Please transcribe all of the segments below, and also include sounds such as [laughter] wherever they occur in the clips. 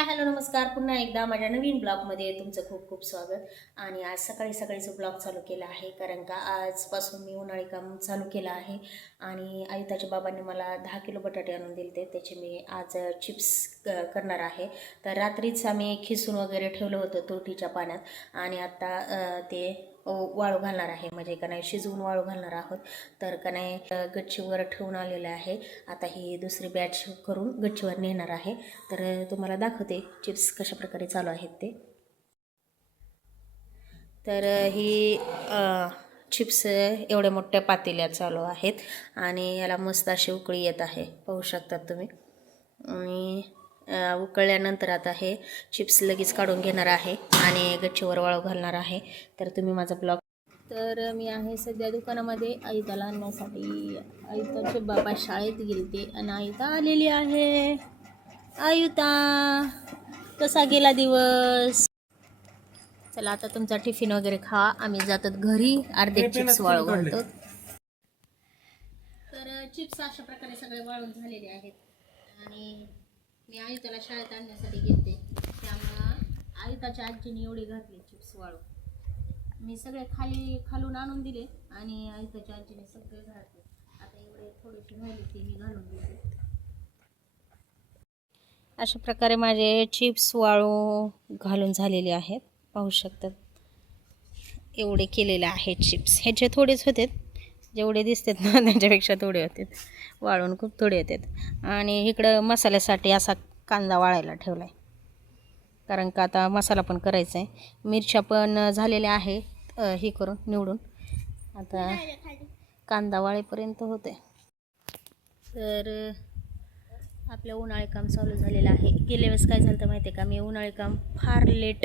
Hi hello नमस्कार. पुन्हा एकदा माझ्या नवीन ब्लॉगमध्ये तुमचं खूप खूप स्वागत. आणि आज सकाळी सकाळीचं ब्लॉग चालू केला आहे कारण का आजपासून मी उन्हाळी काम चालू केलं आहे. आणि आयुताच्या बाबांनी मला दहा किलो बटाटे आणून दिले ते त्याचे मी आज चिप्स क करणार आहे. तर रात्रीच आम्ही खिसून वगैरे ठेवलं होतं तुरटीच्या पाण्यात. आणि आत्ता ते वाळू घालणार आहे. म्हणजे का नाही शिजवून वाळू घालणार आहोत. तर का नाही गच्चीवर ठेवून आलेलं आहे. आता ही दुसरी बॅच करून गच्चीवर नेणार आहे. तर तुम्हाला दाखवते चिप्स कशा प्रकारे चालू आहेत ते. तर ही चिप्स एवढ्या मोठ्या पातेल्या चालू आहेत. आणि याला मस्त अशी उकळी येत आहे. पाहू शकतात तुम्ही. आणि उकळल्यानंतर आता हे चिप्स लगेच काढून घेणार आहे आणि गच्चीवर वाळू घालणार आहे. तर तुम्ही माझा ब्लॉग तर मी आहे सध्या दुकानामध्ये. आयुताला आणण्यासाठी आयुताचे बाबा शाळेत गेलते आणि आयुता आलेली आहे. आयुता कसा गेला दिवस? चला आता तुमचा टिफिन वगैरे खा. आम्ही जातात घरी. अर्धे चिप्स वाळू घालतो. तर चिप्स अशा प्रकारे सगळे वाळून झालेले आहेत. आणि मी आयुताला शाळेत आणण्यासाठी घेते. त्यामुळं आयुताच्या आजीने एवढी घातली चिप्स वाळू मी सगळे खाली खालून आणून दिले आणि आयुताच्या आजीने सगळे घातले. आता एवढे थोडेसे राहिले ते मी घालून दिले अशा प्रकारे माझे चिप्स वाळू घालून झालेले आहेत. पाहू शकतात एवढे केलेले आहेत चिप्स. ह्याचे थोडेच होते. जेवढे दिसतात ना [laughs] त्याच्यापेक्षा थोडे होते. वाळून खूप थोडे येतात आणि इकडं मसाल्यासाठी असा कांदा वाळायला ठेवला आहे कारण का आता मसाला पण करायचा आहे मिरच्या पण झालेल्या आहेत अ, हे करून निवडून. आता कांदा वाळेपर्यंत होते तर आपलं उन्हाळी काम चालू झालेलं आहे. गेल्या वेळेस काय झालं तर माहिती आहे का? मी उन्हाळी काम फार लेट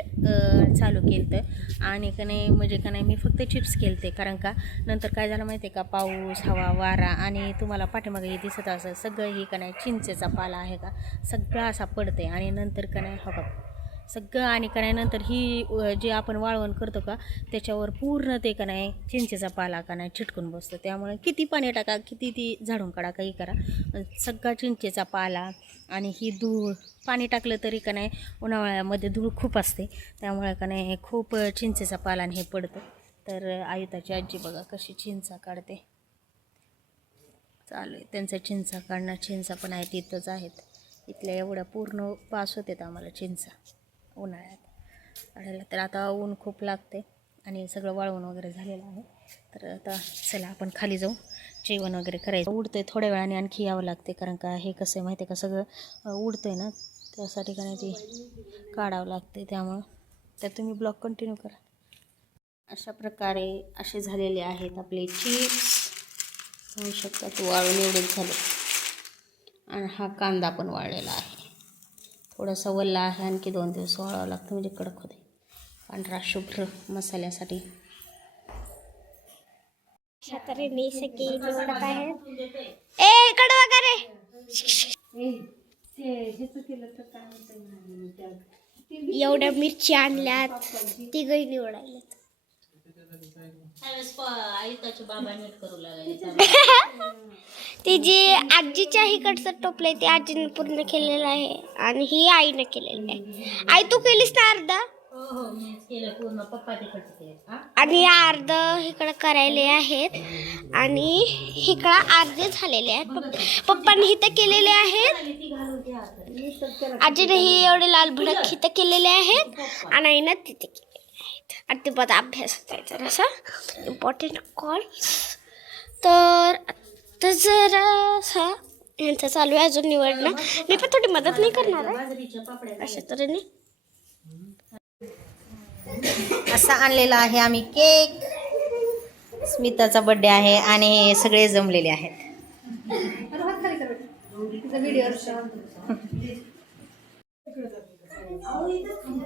चालू केलं तर आणि का नाही म्हणजे का नाही मी फक्त चिप्स केलते. कारण का? नंतर काय झालं माहिती आहे का? पाऊस हवा वारा आणि तुम्हाला पाठीमागे हे दिसत असं सगळं हे का नाही चिंचेचा पाला आहे का? सगळा असा पडते आणि नंतर का नाही हो हवा सगळं आणि का नाही नंतर ही जे आपण वाळवण करतो का त्याच्यावर पूर्ण ते का नाही चिंचेचा पाला का नाही चिटकून बसतो. त्यामुळे किती पाणी टाका किती ती झाडून काढा काही करा. सगळा चिंचेचा पाला आणि ही धूळ पाणी टाकलं तरी का नाही उन्हाळ्यामध्ये धूळ खूप असते. त्यामुळे का नाही खूप चिंचेचा पाला आणि हे पडतं. तर आयुताची आजी बघा कशी चिंचा काढते. चालू आहे. त्यांचा चिंचा काढणं चिंचा पण आहे तिथंच आहेत. इथल्या एवढ्या पूर्ण पास होतात आम्हाला चिंचा. उन्हाळ्यात. काढायला तर आता ऊन खूप लागते आणि सगळं वाळवून वगैरे झालेलं आहे. तर आता चला आपण खाली जाऊ. जेवण वगैरे करायचं. उडतंय थोड्या वेळाने आणखी यावं लागते कारण का हे कसं आहे माहिती आहे का? सगळं उडतं उडतंय ना? त्यासाठी का नाही ते काढावं लागते त्यामुळं. तर तुम्ही ब्लॉग कंटिन्यू करा. अशा प्रकारे असे झालेले आहेत आपले चिप्स होऊ शकतात वाळून एवढेच झाले. आणि हा कांदा पण वाळलेला आहे. थोडासा वल्ला आहे आणखी दोन दिवस वाळावं लागतं म्हणजे कडक होते. पांढरा शुभ्र मसाल्यासाठी. ए इकडं वगैरे एवढ्या मिरची आणल्यात तिघही निवडायल्यात करू ते जे आजीच्या इकडचं टोपलंय ते आजीने पूर्ण केलेलं आहे आणि ही आईने केलेलं आहे. आई तू केलीस ना अर्धा? आणि अर्ध इकडं करायले आहेत आणि इकडं अर्धे झालेले आहेत. पप्पाने पप्पांनी इथं केलेले आहेत. आजीने ही एवढे लाल भडक हिथं केलेले आहेत आणि आईनं तिथे आणि ते बघा अभ्यास आहे जरासा इम्पॉर्टंट कॉल्स तर आता जरासा यांचं चालू आहे अजून निवडणं. मी पण थोडी मदत नाही करणार अशा तऱ्हेने. असा आणलेला आहे आम्ही केक. स्मिताचा बर्थडे आहे आणि हे सगळे जमलेले आहेत. [laughs] [laughs]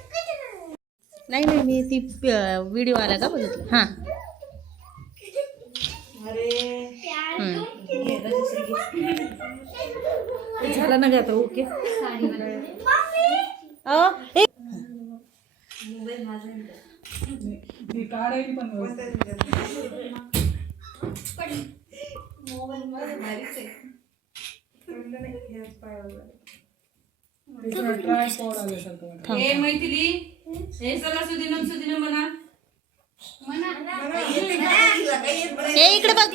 नाही नाही मी ती व्हिडिओ आला का बघितलं? हां. झालं ना ग आता ओके. ए मैथिली हे सगळं सुदिनम सुदिनम म्हणा. ए इकडे बघ.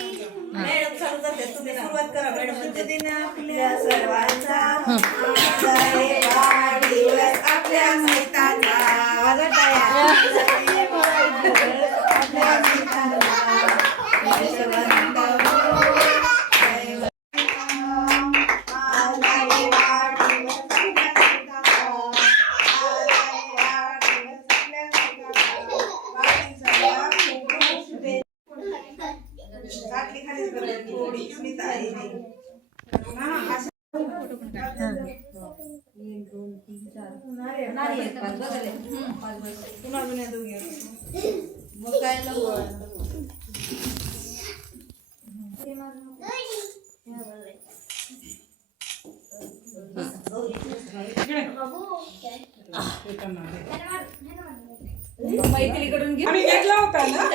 घे आम्ही घेतला होता ना?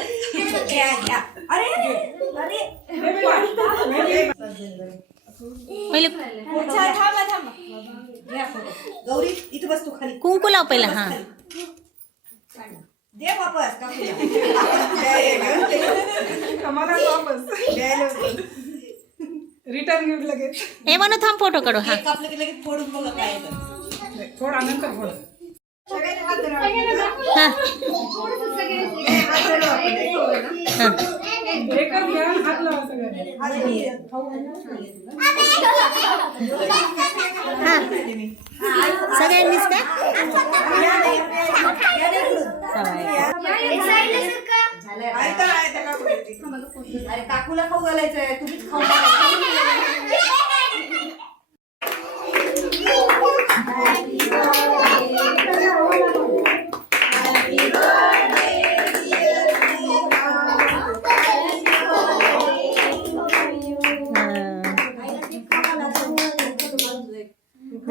[laughs] पहिले गौरी इथं बस तू खाली. कुंकू लाव पहिला हां. दे वापस रिटर्न गिफ्ट लगेच. ए म्हणून थांब फोटो काढू हां. केक कापलं की लगेच फोडून बघा काय येतं. थोडा नंतर थोडं हां. एकच घ्या आणि हात लावा सगळ्यांनी सगळ्यांनीच का? ऐका ना, ऐका काकूला. अरे काकूला खाऊ घालायचंय तुम्हीच खाऊ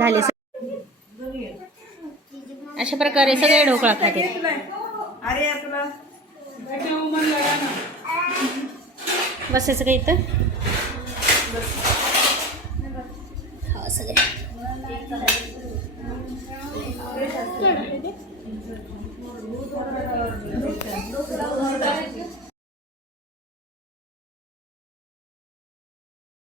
झाले. अशा प्रकारे सगळे ढोकळा खाते बसायचं का इथं?